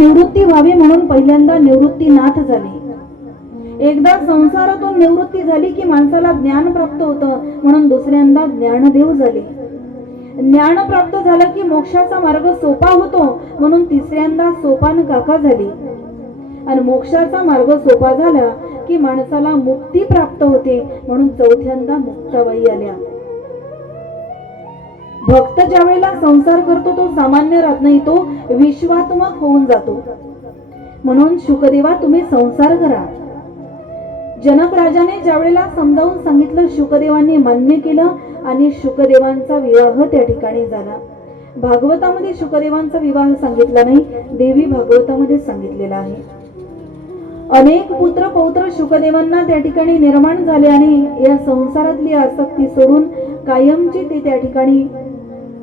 निवृत्ती व्हावी म्हणून पहिल्यांदा निवृत्तीनाथ झाले. एकदा संसारातून निवृत्ती झाली की माणसाला ज्ञान प्राप्त होतं म्हणून दुसऱ्यांदा ज्ञानदेव झाले. ज्ञान प्राप्त झालं की मोक्षाचा मार्ग सोपा होतो म्हणून तिसऱ्यांदा सोपान काका झाले. आणि मोक्षाचा मार्ग सोपा झाला की माणसाला मुक्ती प्राप्त होते म्हणून चौथ्यांदा मुक्ताबाई आल्या. भक्त ज्या वेळेला संसार करतो तो सामान्य राहत नाही, तो विश्वात्मक होऊन जातो. म्हणून शुकदेवा तुम्ही संसार करा. जनक राजाने ज्या वेळेला समजावून सांगितलं शुकदेवांनी मान्य केलं आणि शुकदेवांचा विवाह त्या ठिकाणी झाला. भागवतामध्ये शुकदेवांचा विवाह सांगितला नाही, देवी भागवतामध्ये सांगितलेला आहे. अनेक पुत्र पौत्र शुकदेवांना त्या ठिकाणी निर्माण झाले आणि या संसारातली आसक्ती सोडून कायमची ते त्या ठिकाणी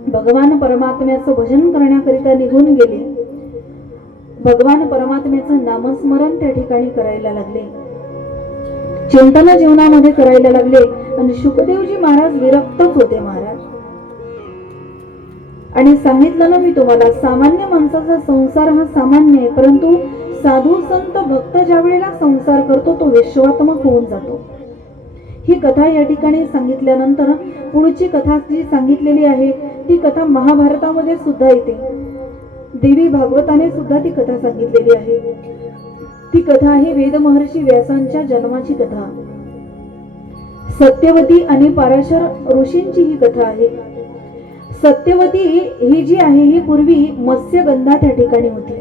भगवान परमात्म्याचं भजन करण्याकरिता निघून गेले. भगवान परमात्म्याचं नामस्मरण त्या ठिकाणी करायला लागले, चिंतन जीवनामध्ये करायला लागले. आणि शुकदेवजी महाराज विरक्तच होते महाराज. आणि सांगितलं ना मी तुम्हाला, सामान्य माणसाचा संसार हा सामान्य आहे, परंतु साधू संत भक्त ज्या वेळेला संसार करतो तो विश्वात्मक होऊन जातो. ही कथा या ठिकाणी सांगितल्यानंतर पुढची कथा जी सांगितलेली आहे ती कथा महाभारतामध्ये सुद्धा येते. देवी भागवताने सुद्धा ती कथा सांगितलेली आहे. ती कथा आहे वेद महर्षी व्यासांच्या जन्माची कथा. सत्यवती आणि पराशर ऋषींची ही कथा आहे. सत्यवती ही जी आहे ही पूर्वी मत्स्यगंधा त्या ठिकाणी होती.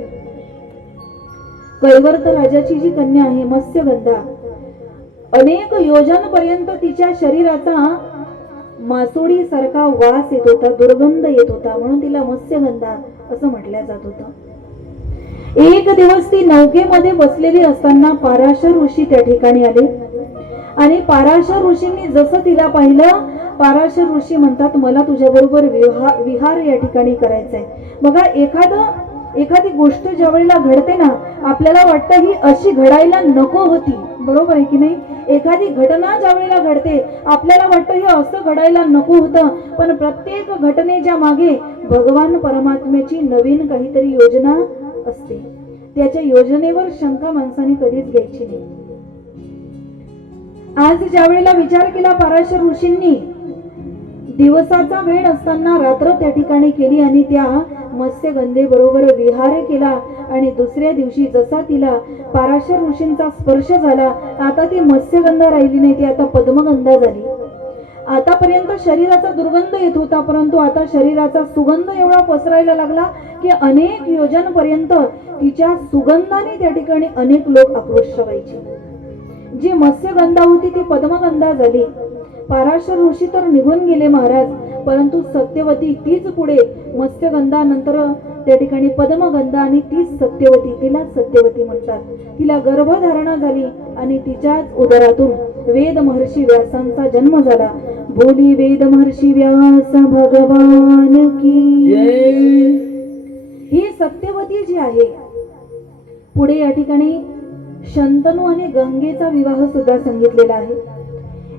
कैवर्त राजाची जी कन्या आहे मत्स्यगंधा, अनेक योजनापर्यंत तिच्या शरीराचा मासोडी सारखा वास येत होता, दुर्गंध येत होता, म्हणून तिला मत्स्यगंधा असं म्हटलं जात होतं. एक दिवस ती नौकेमध्ये बसलेली असताना पराशर ऋषी त्या ठिकाणी आले आणि पराशर ऋषींनी जसं तिला पाहिलं, पराशर ऋषी म्हणतात मला तुझ्या बरोबर विहार या ठिकाणी करायचंय. बघा, एखादी गोष्ट ज्या वेळेला घडते ना, आपल्याला वाटतं ही अशी घडायला नको होती, बरोबर आहे की नाही? एखादी घटना ज्या वेळेला घडते आपल्याला वाटतं हे असं घडायला नको होतं, पण प्रत्येक घटनेच्या मागे भगवान परमात्म्याची नवीन काहीतरी योजना असते. त्याच्या योजनेवर शंका माणसाने कधीच घ्यायची नाही. आज ज्या वेळेला विचार केला पराशर ऋषींनी, दिवसाचा वेळ असताना रात्र त्या ठिकाणी केली आणि त्या मत्स्यगंधे बरोबर विहार केला. आणि दुसऱ्या दिवशी जसा तिला पराशर ऋषींचा स्पर्श झाला, आता ती मत्स्यगंधा राहिली नाही, ती आता पद्मगंधा झाली. आतापर्यंत शरीराचा दुर्गंध येत होता, परंतु आता शरीराचा सुगंध एवढा पसरायला लागला की अनेक योजनापर्यंत तिच्या सुगंधाने त्या ठिकाणी अनेक लोक आकृष्ट व्हायचे. जी मत्स्यगंधा होती ती पद्मगंधा झाली. पराशर ऋषी तर निघून गेले महाराज, परंतु सत्यवती तीच पुढे मत्स्यगंधा नंतर त्या ठिकाणी पद्मगंधा आणि तीच सत्यवती, तिला सत्यवती म्हणतात. तिला गर्भधारणा झाली आणि तिच्याच उदरातून वेद महर्षी व्यासांचा जन्म झाला. बोली वेद महर्षी व्यास भगवान की. ही सत्यवती जी आहे, पुढे या ठिकाणी शंतनू आणि गंगेचा विवाह सुद्धा सांगितलेला आहे.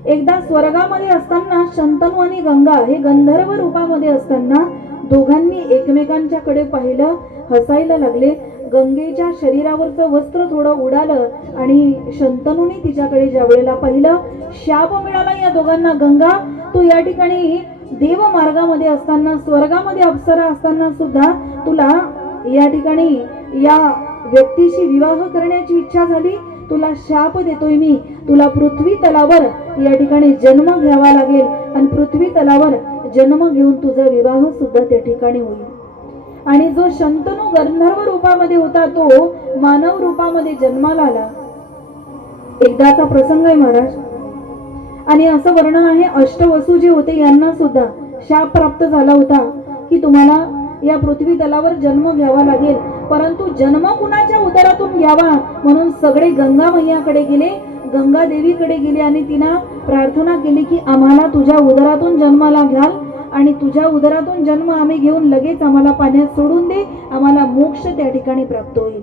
एकदा स्वर्गामध्ये असताना शंतनू आणि गंगा हे गंधर्व रूपामध्ये असताना दोघांनी एकमेकांच्याकडे पाहिलं, हसायला लागले. गंगेच्या शरीरावरचं वस्त्र थोडं उडालं आणि शंतनूने तिच्याकडे ज्या वेळेला पाहिलं, शाप मिळाला या दोघांना. गंगा, तू या ठिकाणी देव मार्गामध्ये असताना, स्वर्गामध्ये अप्सरा असताना सुद्धा तुला या ठिकाणी या व्यक्तीशी विवाह करण्याची इच्छा झाली. तुला शाप देतोय मी, तुला पृथ्वी तलावर या ठिकाणी जन्म घ्यावा लागेल आणि पृथ्वी तलावर जन्म घेऊन तुझा विवाह सुद्धा त्या ठिकाणी होईल. आणि जो शंतनू गंधर्व रूपामध्ये होता तो मानव रूपामध्ये जन्माला आला. एकदाचा प्रसंग आहे महाराज. आणि असं वर्णन आहे, अष्टवसू जे होते यांना सुद्धा शाप प्राप्त झाला होता की तुम्हाला या पृथ्वी तलावर जन्म घ्यावा लागेल, परंतु जन्म कुणाच्या उदरातून घ्यावा म्हणून सगळे गंगा मैयाकडे गेले, गंगा देवीकडे गेले आणि तिनं प्रार्थना केली की आम्हाला तुझ्या उदरातून जन्माला घाल आणि तुझ्या उदरातून जन्म आम्ही घेऊन लगेच आम्हाला पाण्यात सोडून दे, आम्हाला मोक्ष त्या ठिकाणी प्राप्त होईल.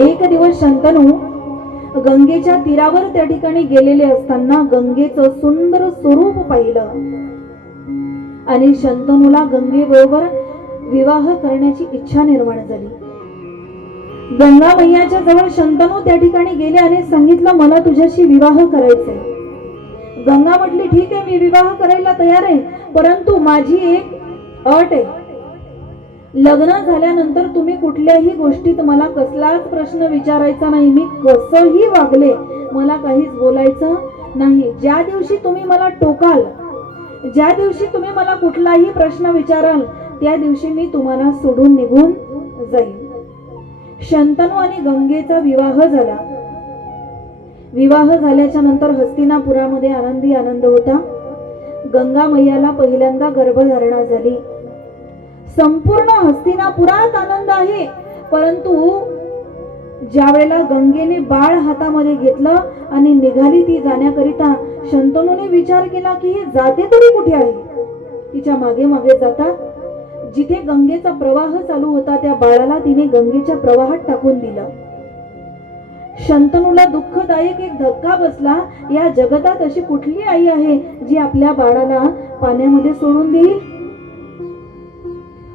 एक दिवस शंतनू गंगेच्या तीरावर त्या ठिकाणी गेलेले असताना गंगेचं सुंदर स्वरूप पाहिलं आणि शंतनूला गंगेबरोबर विवाह करण्याची इच्छा निर्माण झाली. गंगा मैयाच्या जवळ शंतनू त्या ठिकाणी गेले आणि सांगितलं मला तुझ्याशी विवाह करायचा. गंगा म्हटली ठीक आहे, मी विवाह करायला तयार आहे, परंतु माझी एक अट आहे. लग्न झाल्यानंतर तुम्ही कुठल्याही गोष्टीत मला कसलाच प्रश्न विचारायचा नाही. मी कसंही वागले मला काहीच बोलायचं नाही. ज्या दिवशी तुम्ही मला टोकाल, ज्या दिवशी तुम्ही मला कुठलाही प्रश्न विचाराल, त्या दिवशी मी तुम्हाला सोडून निघून जाईल. शंतनू आणि गंगेचा विवाह झाला. विवाह झाल्याच्या नंतर हस्तिनापुरामध्ये आनंदी आनंद होता. गंगा मैयाला पहिल्यांदा गर्भधारणा झाली. संपूर्ण हस्तिनापुरात आनंद आहे, परंतु ज्या वेळेला गंगेने बाळ हातामध्ये घेतलं आणि निघाली ती जाण्याकरिता, शंतनूने विचार केला की हे जाते तरी कुठे आहे. तिच्या मागे मागे जातात. जिथे गंगेचा प्रवाह चालू होता त्या बाळाला तिने गंगेच्या प्रवाहात टाकून दिलं. शंतनूला दुःखदायक एक धक्का बसला. या जगतात अशी कुठली आई आहे जी आपल्या बाळाला पाण्यामध्ये सोडून देईल.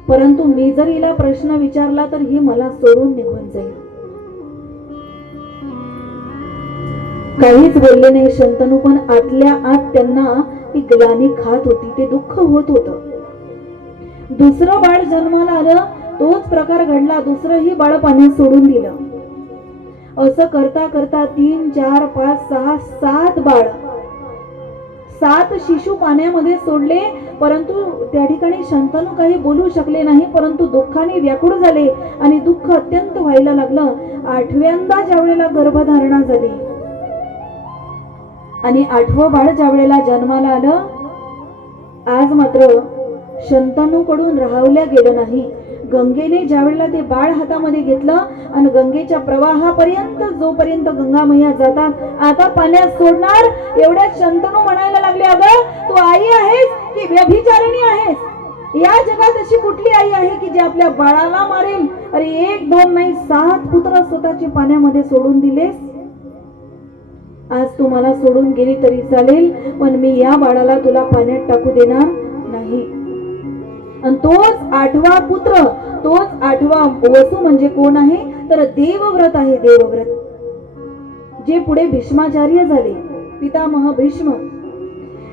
परंतु मी जर हिला प्रश्न विचारला तर ही मला सोडून निघून जाईल. काहीच बोलले नाही शंतनू, पण आतल्या आत त्यांना ती ग्लानी खात होती, ते दुःख होत होतं. दुसरं बाळ जन्माला आलं, तोच प्रकार घडला. दुसरंही बाळ पाण्यात सोडून दिलं. असं करता करता 3, 4, 5, 6, 7 बाळ, 7 शिशु पाण्यामध्ये सोडले. परंतु त्या ठिकाणी शंतनू काही बोलू शकले नाही, परंतु दुःखाने व्याकुळ झाले आणि दुःख अत्यंत व्हायला लागलं. 8व्यांदा ज्या वेळेला गर्भधारणा झाली आणि 8वं बाळ ज्या वेळेला जन्माला आलं, आज मात्र शंतनू कडून राहवल्या गेलं नाही. गंगेने ज्या वेळेला ते बाळ हातामध्ये घेतलं आणि गंगेच्या प्रवाहापर्यंत जोपर्यंत गंगा मैया जातात, आता पाण्यात सोडणार, एवढ्यात शंतनू म्हणायला लागले, अगं तू आई आहेस की व्यभिचारिणी आहेस? या जगात अशी कुठली आई आहे की जी आपल्या बाळाला मारेल? अरे 1, 2 नाही 7 पुत्र स्वतःचे पाण्यामध्ये सोडून दिलेस. आज तू मला सोडून गेली तरी चालेल, पण मी या बाळाला तुला पाण्यात टाकू देणार नाही. आणि तोच 8वा पुत्र, तोच 8वा वसू म्हणजे कोण आहे तर देवव्रत आहे. देवव्रत जे पुढे भीष्माचार्य झाले, पितामह भीष्म.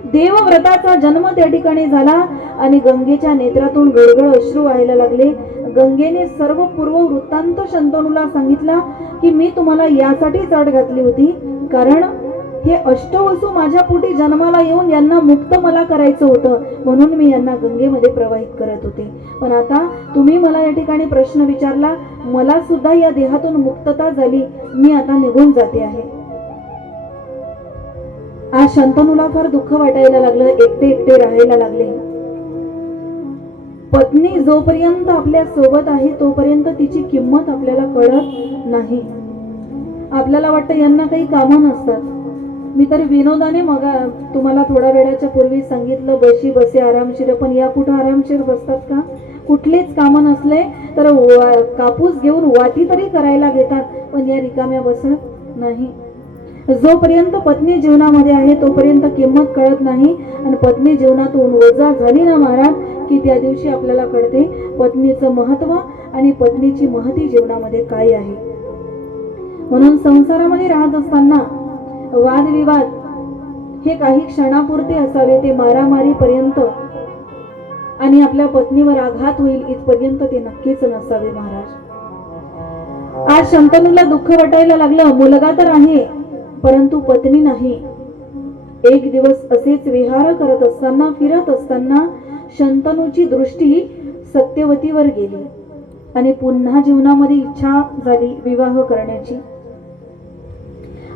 देवव्रताचा जन्म त्या ठिकाणी झाला आणि गंगेच्या नेत्रातून गळगळ अश्रू व्हायला लागले. गंगेने सर्व पूर्व वृत्तांत शंतनूला सांगितला की मी तुम्हाला यासाठीच अट घातली होती, कारण हे अष्टवसू माझ्या पोटी जन्माला येऊन यांना मुक्त मला करायचं होतं, म्हणून मी यांना गंगेमध्ये प्रवाहित करत होते. पण आता तुम्ही मला या ठिकाणी प्रश्न विचारला, मला सुद्धा या देहातून मुक्तता झाली, मी आता निघून जाते आहे. आज शंतनूला फार दुःख वाटायला लागलं, एकटे एकटे राहायला लागले. पत्नी जोपर्यंत आपल्या सोबत आहे तोपर्यंत तिची किंमत आपल्याला कळत नाही. आपल्याला वाटतं यांना काही कामं नसतात. मी तर विनोदाने मग तुम्हाला थोड्या वेळाच्या पूर्वी सांगितलं, बशी बसे आरामशीर, पण या कुठं आरामशीर बसतात का? कुठलेच कामं नसले तर कापूस घेऊन वाती तरी करायला घेतात, पण या रिकाम्या बसत नाही. जोपर्यंत पत्नी जीवनामध्ये आहे तोपर्यंत किंमत कळत नाही, आणि पत्नी जीवनातून वजा झाली ना महाराज की त्या दिवशी आपल्याला कळते पत्नीचं महत्व आणि पत्नीची महती जीवनामध्ये काय आहे. म्हणून संसारामध्ये राहत असताना वादविवाद हे काही क्षणापुरते असावे, ते मारामारी पर्यंत आणि आपल्या पत्नीवर आघात होईल इथपर्यंत ते नक्कीच नसावे महाराज. आज शंतनूला दुःख वाटायला लागलं. मुलगा तर आहे परंतु पत्नी नाही. एक दिवस असेच विहार करत असताना, फिरत असताना शंतनूची दृष्टी सत्यवतीवर गेली आणि पुन्हा जीवनामध्ये इच्छा झाली विवाह करण्याची.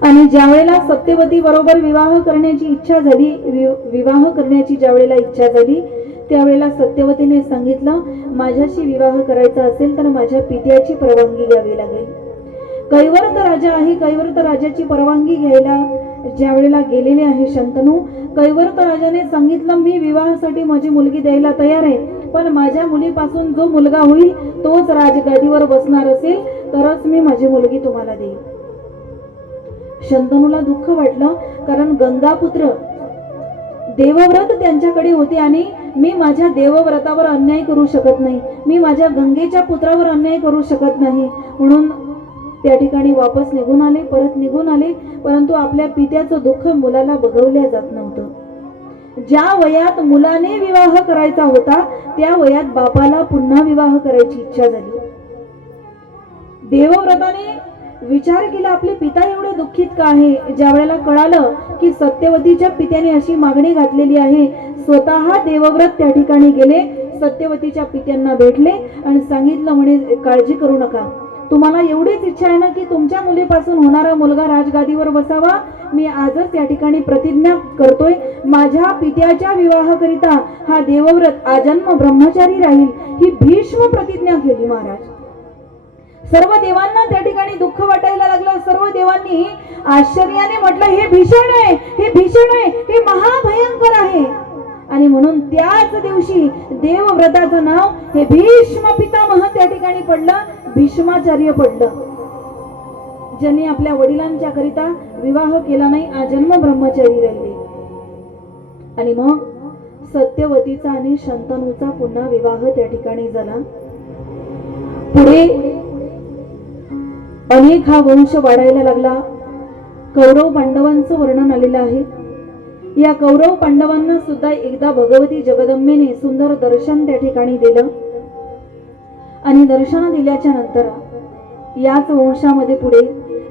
आणि ज्या वेळेला सत्यवती बरोबर विवाह करण्याची इच्छा झाली, विवाह करण्याची ज्या वेळेला इच्छा झाली त्यावेळेला सत्यवतीने सांगितलं, माझ्याशी विवाह करायचा असेल तर माझ्या पित्याची परवानगी घ्यावी लागेल. कैवर्त राजा आहे, कैवर्त राजाची परवानगी घ्यायला ज्या वेळेला गेलेले आहे शंतनू, कैवर्त राजाने सांगितलं, मी विवाहासाठी माझी मुलगी द्यायला तयार आहे, पण माझ्या मुलीपासून जो मुलगा होईल तोच राजगादीवर बसणार असेल तरच मी माझी मुलगी तुम्हाला देईन. शंतनूला दुःख वाटलं, कारण गंगापुत्र देवव्रत त्यांच्याकडे होते आणि मी माझ्या देवव्रतावर अन्याय करू शकत नाही, मी माझ्या गंगेच्या पुत्रावर अन्याय करू शकत नाही. म्हणून त्या ठिकाणी वापस निघून आले, परत निघून आले, परंतु आपल्या पित्याचं दुःख मुलाला बघवल्या जात नव्हतं. ज्या वयात मुलाने विवाह करायचा होता त्या वयात बापाला पुन्हा विवाह करायची इच्छा झाली. देवव्रताने विचार केला, आपले पिता एवढे दुःखित का आहे. ज्या वेळेला कळालं की सत्यवतीच्या पित्याने अशी मागणी घातलेली आहे, स्वतः देवव्रत त्या ठिकाणी गेले, सत्यवतीच्या पित्यांना भेटले आणि सांगितलं, म्हणे काळजी करू नका, तुम्हाला एवढीच इच्छा आहे ना की तुमच्या मुलीपासून होणारा मुलगा राजगादीवर बसावा, मी आजच या ठिकाणी प्रतिज्ञा करतोय, माझ्या पित्याच्या विवाहाकरिता हा देवव्रत आजन्म ब्रह्मचारी राहील, ही भीष्म प्रतिज्ञा केली महाराज. सर्व देवांना त्या ठिकाणी दुःख वाटायला लागलं. सर्व देवांनी आश्चर्याने म्हटलं, हे भीषण आहे, हे भीषण आहे, हे महाभयंकर आहे. आणि म्हणून त्याच दिवशी देवव्रताचं नाव हे भीष्म पितामह त्या ठिकाणी पडलं, भीष्माचार्य पडलं. ज्यांनी आपल्या वडिलांच्या करिता विवाह केला नाही, आजन्म ब्रह्मचारी राहिले. आणि मग सत्यवतीचा आणि शंतनूचा पुन्हा विवाह त्या ठिकाणी झाला. पुढे अनेक हा वंश वाढायला लागला. कौरव पांडवांचं वर्णन आलेलं आहे. या कौरव पांडवांना सुद्धा एकदा भगवती जगदंबेने सुंदर दर्शन त्या ठिकाणी दिलं. आणि दर्शन दिल्याच्या नंतर याच वंशामध्ये पुढे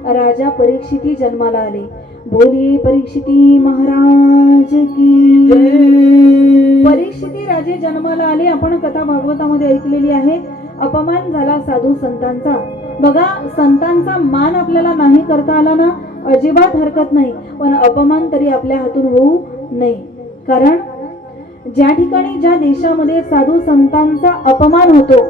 राजा परीक्षिती जन्माला आले. बोली परीक्षिती महाराज की जय. परीक्षिती राजे जन्माला आले. आपण कथा भागवतामध्ये ऐकलेली आहे. अपमान झाला साधू संतांचा. बघा, संतांचा मान आपल्याला नाही करता आला ना, अजिबात हरकत नाही, पण अपमान तरी आपल्या हातून होऊ नये. कारण ज्या ठिकाणी ज्या देशामध्ये साधू संतांचा अपमान होतो